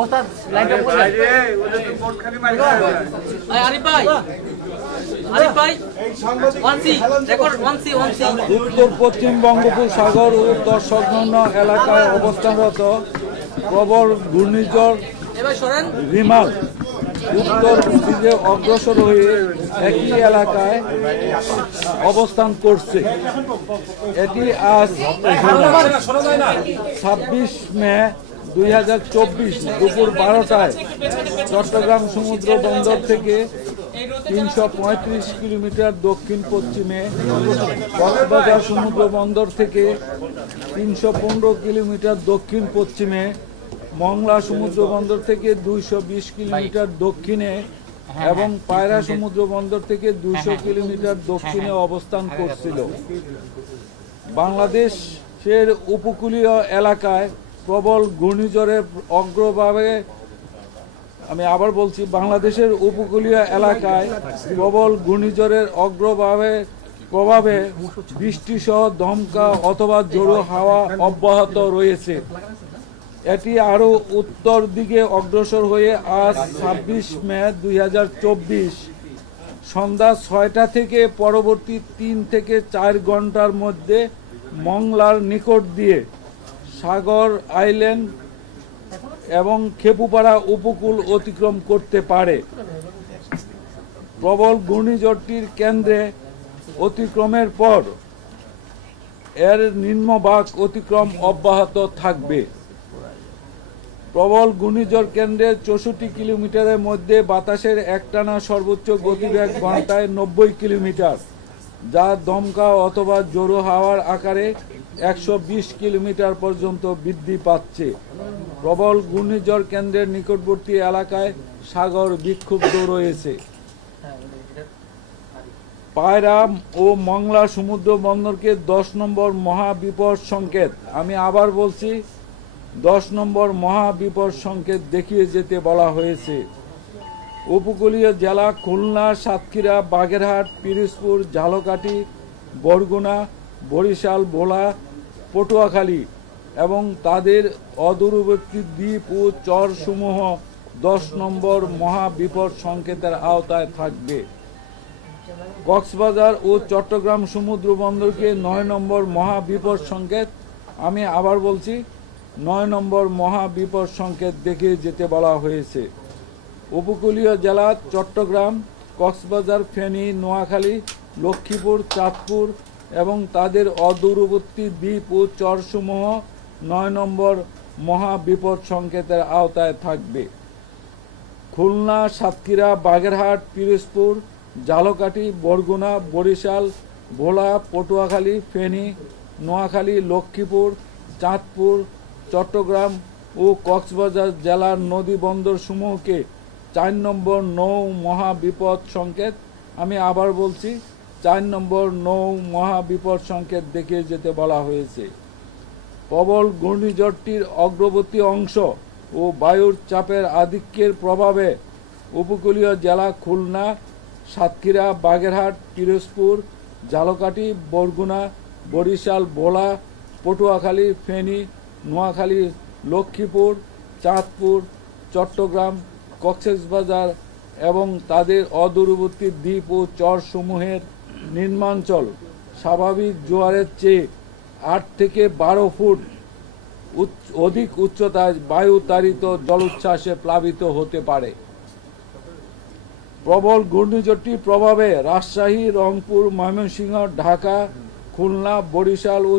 ওস্তাদ লাইনটা বলে আরিফ ভাই উত্তর পশ্চিম বঙ্গোপসাগর ও তৎসংলগ্ন এলাকায় অবস্থানরত প্রবল ঘূর্ণিঝড় রিমাল উত্তর দিকে অগ্রসর হয়ে একই এলাকায় অবস্থান করছে। এটি আজ 26 মে 2024 দুপুর 12টায় চট্টগ্রাম সমুদ্র বন্দর থেকে 335 কিলোমিটার দক্ষিণ পশ্চিমে, কক্সবাজার সমুদ্র বন্দর থেকে 315 কিলোমিটার দক্ষিণ পশ্চিমে, মংলা সমুদ্র বন্দর থেকে 220 কিলোমিটার দক্ষিণে এবং পায়রা সমুদ্র বন্দর থেকে 200 কিলোমিটার দক্ষিণে অবস্থান করছিল। বাংলাদেশের উপকূলীয় এলাকায় প্রবল ঘূর্ণিঝড়ের অগ্রভাগে, আমি আবার বলছি, বাংলাদেশের উপকূলীয় এলাকায় প্রবল ঘূর্ণিঝড়ের প্রভাবে বৃষ্টিসহ দমকা অথবা ঝোড়ো হাওয়া অব্যাহত রয়েছে। এটি আরও উত্তর দিকে অগ্রসর হয়ে আজ 26 মে 2024 সন্ধ্যা 6টা থেকে পরবর্তী 3 থেকে 4 ঘন্টার মধ্যে মংলার নিকট দিয়ে সাগর আইল্যান্ড এবং খেপুপাড়া উপকূল অতিক্রম করতে পারে। প্রবল ঘূর্ণিঝড়টির কেন্দ্রে অতিক্রমের পর এর নিম্নভাগ অতিক্রম অব্যাহত থাকবে। প্রবল ঘূর্ণিঝড় কেন্দ্রের 64 কিলোমিটারের মধ্যে বাতাসের একটানা সর্বোচ্চ গতিবেগ ঘন্টায় 90 কিলোমিটার, যা দমকা অথবা ঝোড়ো হাওয়ার আকারে 120 কিলোমিটার পর্যন্ত বৃদ্ধি পাচ্ছে। প্রবল ঘূর্ণিঝড় কেন্দ্রের নিকটবর্তী এলাকায় সাগর বিক্ষুব্ধ রয়েছে। পায়রা ও মংলা সমুদ্র বন্দরকে 10 নম্বর মহাবিপদ সংকেত, আমি আবার বলছি, 10 নম্বর মহাবিপদ সংকেত দেখিয়ে যেতে বলা হয়েছে। উপকূলীয় জেলা খুলনা, সাতক্ষীরা, বাগেরহাট, পিরোজপুর, ঝালকাঠি, বরগুনা, বরিশাল, ভোলা, পটুয়াখালী এবং তাদের অদূরবর্তী দ্বীপ ও চরসমূহ 10 নম্বর মহাবিপদ সংকেতের আওতায় থাকবে। কক্সবাজার ও চট্টগ্রাম সমুদ্র বন্দরকে 9 নম্বর মহাবিপদ সংকেত, আমি আবার বলছি, 9 নম্বর মহাবিপদ সংকেত দেখিয়ে যেতে বলা হয়েছে। উপকূলীয় জেলা চট্টগ্রাম, কক্সবাজার, ফেনী, নোয়াখালী, লক্ষ্মীপুর, চাঁদপুর এবং তাদের অদূরবর্তী দ্বীপ ও চরসমূহ 9 নম্বর মহাবিপদ সংকেতের আওতায় থাকবে। খুলনা, সাতক্ষীরা, বাগেরহাট, পিরোজপুর, ঝালকাঠি, বরগুনা, বরিশাল, ভোলা, পটুয়াখালী, ফেনী, নোয়াখালী, লক্ষ্মীপুর, চাঁদপুর, চট্টগ্রাম ও কক্সবাজার জেলার নদী বন্দর সমূহকে 4 নম্বর নৌ মহাবিপদ সংকেত, আমি আবার বলছি, 4 নম্বর নৌ মহাবিপদ সংকেত দেখিয়ে যেতে বলা হয়েছে। প্রবল ঘূর্ণিঝড়টির অগ্রবর্তী অংশ ও বায়ুর চাপের আধিক্যের প্রভাবে উপকূলীয় জেলা খুলনা, সাতক্ষীরা, বাগেরহাট, পিরোজপুর, ঝালকাঠি, বরগুনা, বরিশাল, ভোলা, পটুয়াখালী, ফেনী, নোয়াখালী, লক্ষ্মীপুর, চাঁদপুর, চট্টগ্রাম, কক্সবাজার এবং তাদের অদূরবর্তী দ্বীপ ও চরসমূহের নিম্নাঞ্চল স্বাভাবিক জোয়ারের চেয়ে 8 থেকে 12 ফুট অধিক উচ্চতায় বায়ুতাড়িত জলোচ্ছ্বাসে প্লাবিত হতে পারে। প্রবল ঘূর্ণিঝড়টির প্রভাবে রাজশাহী, রংপুর, ময়মনসিংহ, ঢাকা, খুলনা, বরিশাল ও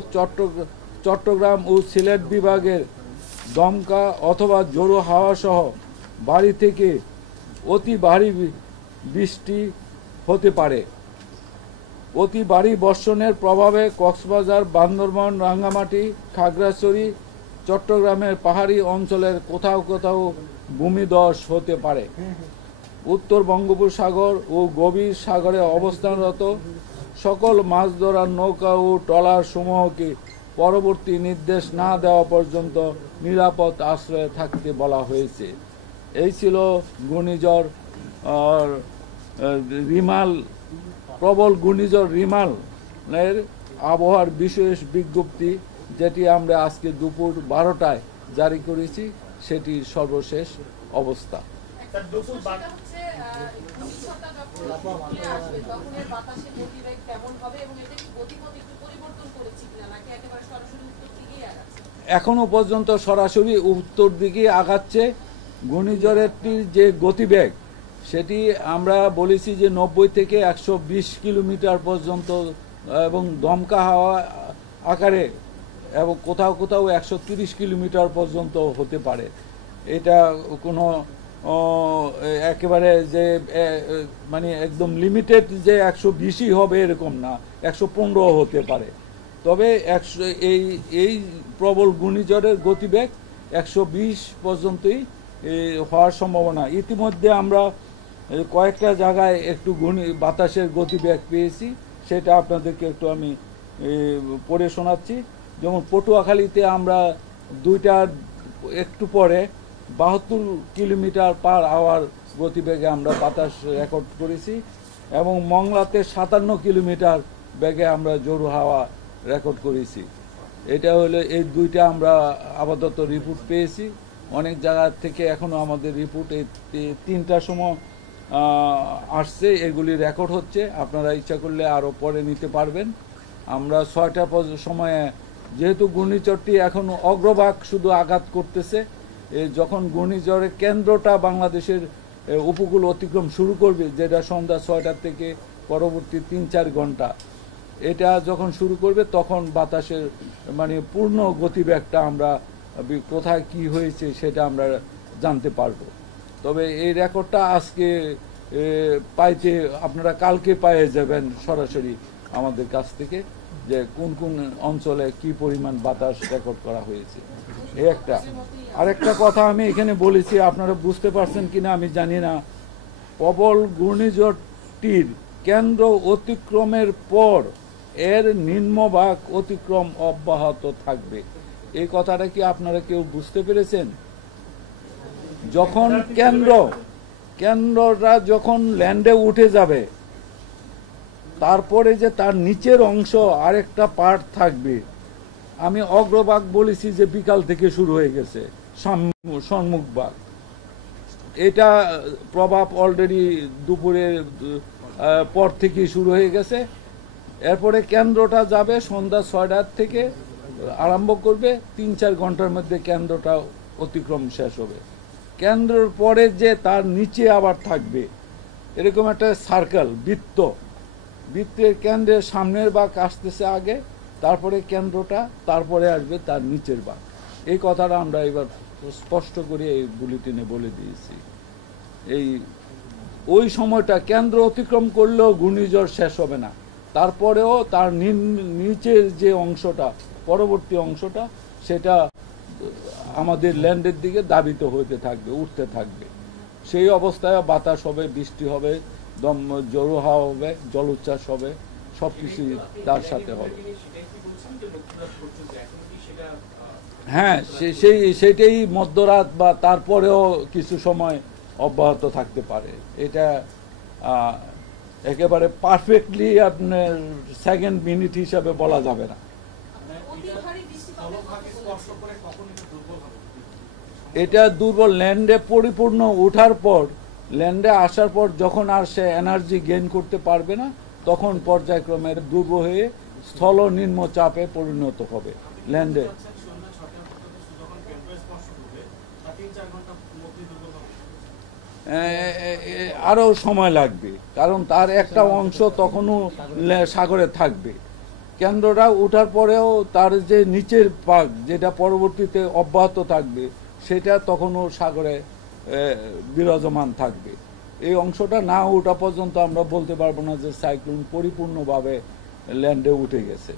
চট্টগ্রাম ও সিলেট বিভাগের দমকা অথবা ঝোড়ো হাওয়া সহ ভারী থেকে অতি ভারী বৃষ্টি হতে পারে। অতি ভারী বর্ষণের প্রভাবে কক্সবাজার, বান্দরবান, রাঙ্গামাটি, খাগড়াছড়ি, চট্টগ্রামের পাহাড়ি অঞ্চলের কোথাও কোথাও ভূমিধস হতে পারে। উত্তর বঙ্গোপসাগর ও গভীর সাগরে অবস্থানরত সকল মাছ ধরার নৌকা ও ট্রলার সমূহকে পরবর্তী নির্দেশ না দেওয়া পর্যন্ত নিরাপদ আশ্রয়ে থাকতে বলা হয়েছে। এই ছিল ঘূর্ণিঝড় রিমাল, প্রবল ঘূর্ণিঝড় রিমালের আবহাওয়ার বিশেষ বিজ্ঞপ্তি, যেটি আমরা আজকে দুপুর 12টায় জারি করেছি। সেটি সর্বশেষ অবস্থা। এখনো পর্যন্ত সরাসরি উত্তর দিকে আগাচ্ছে। ঘূর্ণিঝড়টির যে গতিবেগ সেটি আমরা বলেছি যে 90 থেকে 120 কিলোমিটার পর্যন্ত এবং দমকা হাওয়া আকারে এবং কোথাও কোথাও 130 কিলোমিটার পর্যন্ত হতে পারে। এটা কোনো একেবারে যে মানে একদম লিমিটেড যে 120ই হবে এরকম না, 115 হতে পারে। তবে এই প্রবল ঘূর্ণিঝড়ের গতিবেগ 120 পর্যন্তই হওয়ার সম্ভাবনা। ইতিমধ্যে আমরা কয়েকটা জায়গায় একটু বাতাসের গতিবেগ পেয়েছি, সেটা আপনাদেরকে একটু আমি পড়ে শোনাচ্ছি। যেমন পটুয়াখালীতে আমরা একটু পরে 72 কিলোমিটার পার আওয়ার গতিবেগে আমরা বাতাস রেকর্ড করেছি এবং মংলাতে 57 কিলোমিটার বেগে আমরা জোর হাওয়া রেকর্ড করেছি। এটা হলো এই দুইটা আমরা আপাতত রিপোর্ট পেয়েছি। অনেক জায়গা থেকে এখনো আমাদের রিপোর্ট এই 3টার সময় আসছে, এগুলি রেকর্ড হচ্ছে। আপনারা ইচ্ছা করলে আরও পরে নিতে পারবেন। আমরা 6টার সময়ে যেহেতু ঘূর্ণিঝড়টি এখন অগ্রভাগ শুধু আঘাত করতেছে, যখন ঘূর্ণিঝড়ের কেন্দ্রটা বাংলাদেশের উপকূল অতিক্রম শুরু করবে, যেটা সন্ধ্যা 6টার থেকে পরবর্তী 3-4 ঘন্টা, এটা যখন শুরু করবে তখন বাতাসের মানে পূর্ণ গতিবেগটা আমরা কোথায় কি হয়েছে সেটা আমরা জানতে পারবো। তবে এই রেকর্ডটা আজকে পাইতে আপনারা কালকে পেয়ে যাবেন সরাসরি আমাদের কাছ থেকে, যে কোন কোন অঞ্চলে কি পরিমাণ বাতাস রেকর্ড করা হয়েছে। এই একটা আরেকটা কথা আমি এখানে বলেছি, আপনারা বুঝতে পারছেন কিনা আমি জানি না। প্রবল ঘূর্ণিঝড়টির কেন্দ্র অতিক্রমের পর এর নিম্নভাগ অতিক্রম অব্যাহত থাকবে। এই কথাটা কি আপনারা কেউ বুঝতে পেরেছেন? যখন কেন্দ্রটা যখন ল্যান্ডে উঠে যাবে, তারপরে যে তার নিচের অংশ আরেকটা পার্ট থাকবে। আমি অগ্রভাগ বলেছি যে বিকাল থেকে শুরু হয়ে গেছে, সম্মুখভাগ। এটা প্রভাব অলরেডি দুপুরের পর থেকে শুরু হয়ে গেছে। এরপরে কেন্দ্রটা যাবে সন্ধ্যা 6টার থেকে আরম্ভ করবে, 3-4 ঘন্টার মধ্যে কেন্দ্রটা অতিক্রম শেষ হবে। কেন্দ্রের পরে যে তার নিচে আবার থাকবে এরকম একটা সার্কেল, বৃত্তের কেন্দ্রের সামনের ভাগ আসতেছে আগে, তারপরে কেন্দ্রটা, তারপরে আসবে তার নিচের ভাগ। এই কথাটা আমরা এবার স্পষ্ট করে এই বুলেটিনে বলে দিয়েছি। ওই সময়টা কেন্দ্র অতিক্রম করলেও ঘূর্ণিঝড় শেষ হবে না, তারপরেও তার নিচের যে অংশটা, পরবর্তী অংশটা, সেটা আমাদের ল্যান্ডের দিকে দাবিত হতে থাকবে, উঠতে থাকবে। সেই অবস্থায় বাতাস হবে, বৃষ্টি হবে, জোর হাওয়া হবে, জলোচ্ছ্বাস হবে, সবকিছু তার সাথে হবে। হ্যাঁ, সেটাই মধ্যরাত বা তারপরেও কিছু সময় অব্যাহত থাকতে পারে। এটা একেবারে পারফেক্টলি আপনার সেকেন্ড মিনিট হিসাবে বলা যাবে না। এটা দুর্বল ল্যান্ডে পরিপূর্ণ ওঠার পর, ল্যান্ডে আসার পর যখন আর সে এনার্জি গেইন করতে পারবে না, তখন পর্যায়ক্রমে দুর্বল হয়ে স্থল নিম্নচাপে পরিণত হবে। ল্যান্ডে আরো সময় লাগবে, কারণ তার একটা অংশ তখনও সাগরে থাকবে। কেন্দ্রটা ওঠার পরেও তার যে নিচের ভাগ, যেটা পরবর্তীতে অব্যাহত থাকবে, সেটা তখনও সাগরে বিরাজমান থাকবে। এই অংশটা না ওঠা পর্যন্ত আমরা বলতে পারবো না যে সাইক্লোন পরিপূর্ণভাবে ল্যান্ডে উঠে গেছে।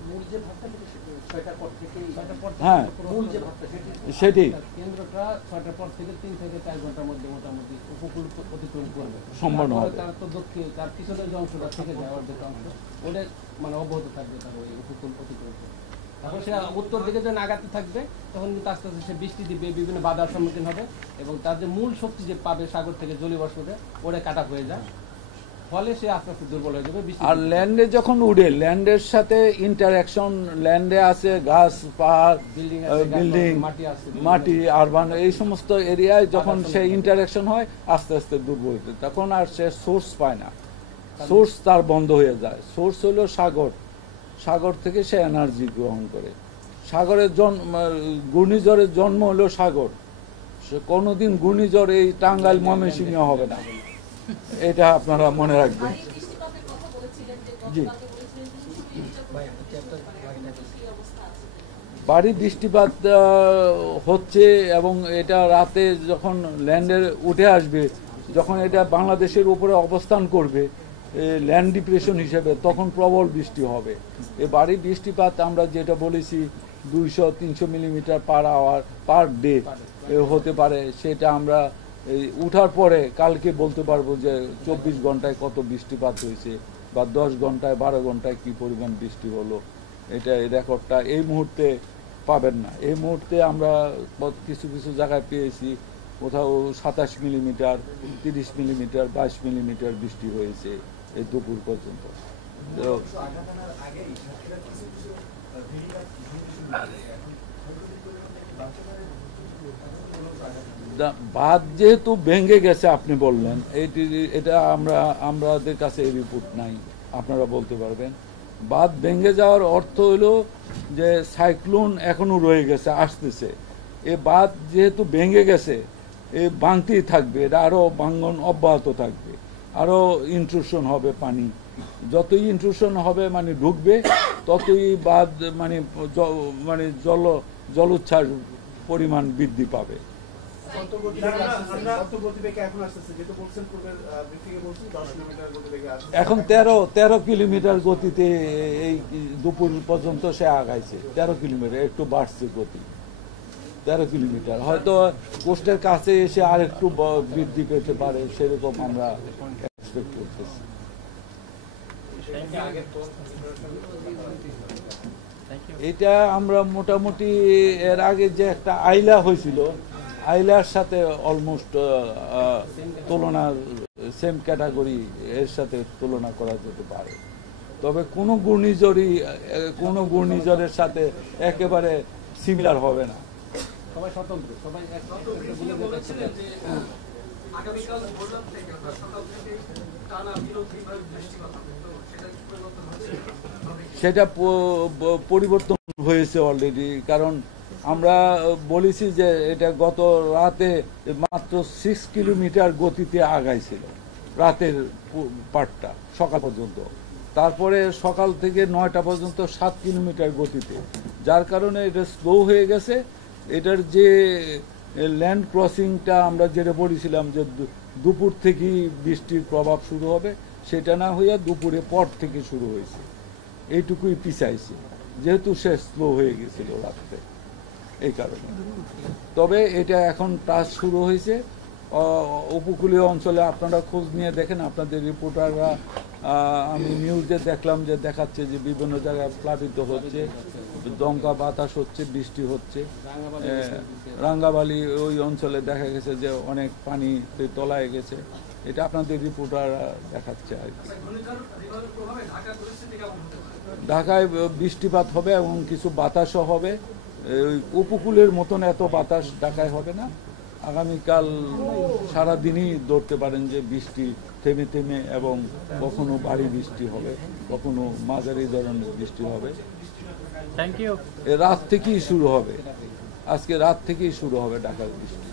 হ্যাঁ, সেটি কেন্দ্রটা 6টার পর থেকে 3 থেকে 4 ঘন্টার মধ্যে মোটামুটি উপকূল অতিক্রম করবে, সম্পন্ন হবে। তার তো দক্ষিণ, তার পিছনের যে অংশটা থেকে যাওয়ার যে অংশ, ওটা মানে অব্যাহত থাকবে তার ওই উপকূল অতিক্রম করে। তারপর সে উত্তর দিকে যখন আগাতে থাকবে, তখন কিন্তু আস্তে আস্তে সে বৃষ্টি দিবে, বিভিন্ন বাধার সম্মুখীন হবে এবং তার যে মূল শক্তি যে পাবে সাগর থেকে জলীয় বাষ্পতে, ওটা কাটা হয়ে যায়। ফলে সে আস্তে আস্তে দুর্বল হয়ে যাবে। আর ল্যান্ডে যখন উড়ে, ল্যান্ডের সাথে ইন্টারাকশন, ল্যান্ডে আছে গাছ, পাহাড়, বিল্ডিং, মাটি, আরবান, এই সমস্ত এরিয়ায় যখন সে ইন্টারাকশন হয় আস্তে আস্তে দুর্বল হতে, তখন আর সে সোর্স পায় না, সোর্স তার বন্ধ হয়ে যায়। সোর্স হলো সাগর, সাগর থেকে সে এনার্জি গ্রহণ করে। সাগরের ঘূর্ণিঝড়ের জন্ম হলো সাগর। সে কোনোদিন ঘূর্ণিঝড় এই টাঙ্গাইল ময়মনসিংহে হবে না, এটা আপনারা মনে রাখবেন। জি, ভারী বৃষ্টিপাত হচ্ছে এবং এটা রাতে যখন ল্যান্ডের উঠে আসবে, যখন এটা বাংলাদেশের উপরে অবস্থান করবে ল্যান্ড ডিপ্রেশন হিসেবে, তখন প্রবল বৃষ্টি হবে। এই ভারী বৃষ্টিপাত আমরা যেটা বলেছি 200-300 millimetre per hour per day হতে পারে, সেটা আমরা এই উঠার পরে কালকে বলতে পারবো যে 24 ঘন্টায় কত বৃষ্টিপাত হয়েছে বা 10 ঘন্টায় 12 ঘন্টায় কি পরিমাণ বৃষ্টি হলো। এটা এই রেকর্ডটা এই মুহূর্তে পাবেন না। এই মুহূর্তে আমরা কিছু কিছু জায়গায় পেয়েছি কোথাও 27 মিলিমিটার, 30 মিলিমিটার, 22 মিলিমিটার বৃষ্টি হয়েছে এই দুপুর পর্যন্ত। বাঁধ যেহেতু ভেঙে গেছে আপনি বললেন, এটা আমাদের কাছে এই রিপোর্ট নাই, আপনারা বলতে পারবেন। বাঁধ ভেঙে যাওয়ার অর্থ হলো যে সাইক্লোন এখনো রয়ে গেছে, আসতেছে। এ বাঁধ যেহেতু ভেঙে গেছে, এ ভাঙতেই থাকবে, এটা আরো ভাঙন অব্যাহত থাকবে, আরো ইন্ট্রুশন হবে পানি। যতই ইন্ট্রুশন হবে মানে ঢুকবে, ততই বাঁধ মানে জলোচ্ছ্বাস পরিমাণ বৃদ্ধি পাবে। এখন 13 কিলোমিটার গতিতে এই দুপুর পর্যন্ত সে আগাইছে। 13 কিলোমিটার, একটু বাড়ছে গতি 13 কিলোমিটার। হয়তো কোস্টের কাছে এসে আর একটু বৃদ্ধি পেতে পারে, সেরকম আমরা এক্সপেক্ট করতেছি। এটা আমরা মোটামুটি এর আগে যে একটা আইলা হয়েছিল, আইলার সাথে অলমোস্ট তুলনা, সেম ক্যাটাগরি, এর সাথে তুলনা করা যেতে পারে। তবে কোনো ঘূর্ণিঝড়ের সাথে একেবারে সিমিলার হবে না। সবাই স্বতন্ত্র, সবাই সেটা পরিবর্তন হয়েছে অলরেডি, কারণ আমরা বলেছি যে এটা গত রাতে মাত্র 6 কিলোমিটার গতিতে আগাইছিল রাতের পার্টটা সকাল পর্যন্ত, তারপরে সকাল থেকে 9টা পর্যন্ত 7 কিলোমিটার গতিতে, যার কারণে এটা স্লো হয়ে গেছে। এটার যে ল্যান্ড ক্রসিংটা আমরা যেটা বলেছিলাম যে দুপুর থেকেই বৃষ্টির প্রভাব শুরু হবে, সেটা না হইয়া দুপুরে পর থেকে শুরু হয়েছে, এইটুকুই পিছাইছে, যেহেতু সে স্লো হয়ে গেছিল রাত্রে, এই কারণে। তবে এটা এখন টাচ শুরু হয়েছে উপকূলীয় অঞ্চলে। আপনারা খোঁজ নিয়ে দেখেন, আপনাদের রিপোর্টাররা, আমি নিউজে দেখলাম যে দেখাচ্ছে যে বিভিন্ন জায়গায় প্লাবিত হচ্ছে, দমকা বাতাস হচ্ছে, বৃষ্টি হচ্ছে। রাঙ্গাবালি ওই অঞ্চলে দেখা গেছে যে অনেক পানি তলায় গেছে, এটা আপনাদের রিপোর্টাররা দেখাচ্ছে আর কি। ঢাকায় বৃষ্টিপাত হবে এবং কিছু বাতাসও হবে, উপকূলের মতন এত বাতাস ঢাকায় হবে না। আগামীকাল সারাদিনই ধরতে পারেন যে বৃষ্টি থেমে থেমে, এবং কখনো ভারী বৃষ্টি হবে, কখনো মাঝারি ধরনের বৃষ্টি হবে। রাত থেকেই শুরু হবে, আজকে রাত থেকেই শুরু হবে ঢাকার বৃষ্টি।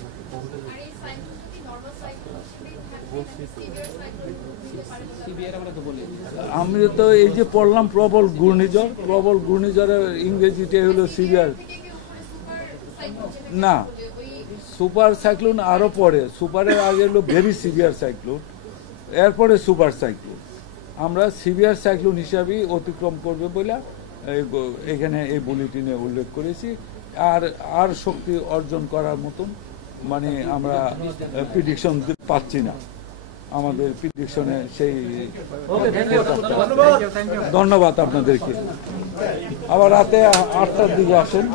আমি তো এই যে পড়লাম প্রবল ঘূর্ণিঝড়, প্রবল ঘূর্ণিঝড়ের ইংরেজিতে হলো সিভিয়ার। না, সুপার সাইক্লোন আরো পরে, সুপারের আগে হলো ভেরি সিভিয়ার সাইক্লোন, এরপরে সুপার সাইক্লোন। আমরা সিভিয়ার সাইক্লোন হিসাবেই অতিক্রম করবে বলে এখানে এই বুলেটিনে উল্লেখ করেছি। আর শক্তি অর্জন করার মতন মানে আমরা প্রিডিকশন পাচ্ছি না, আমাদের প্রিডিকশনে সেই। ধন্যবাদ আপনাদেরকে। আবার রাতে 8টার দিকে আসেন।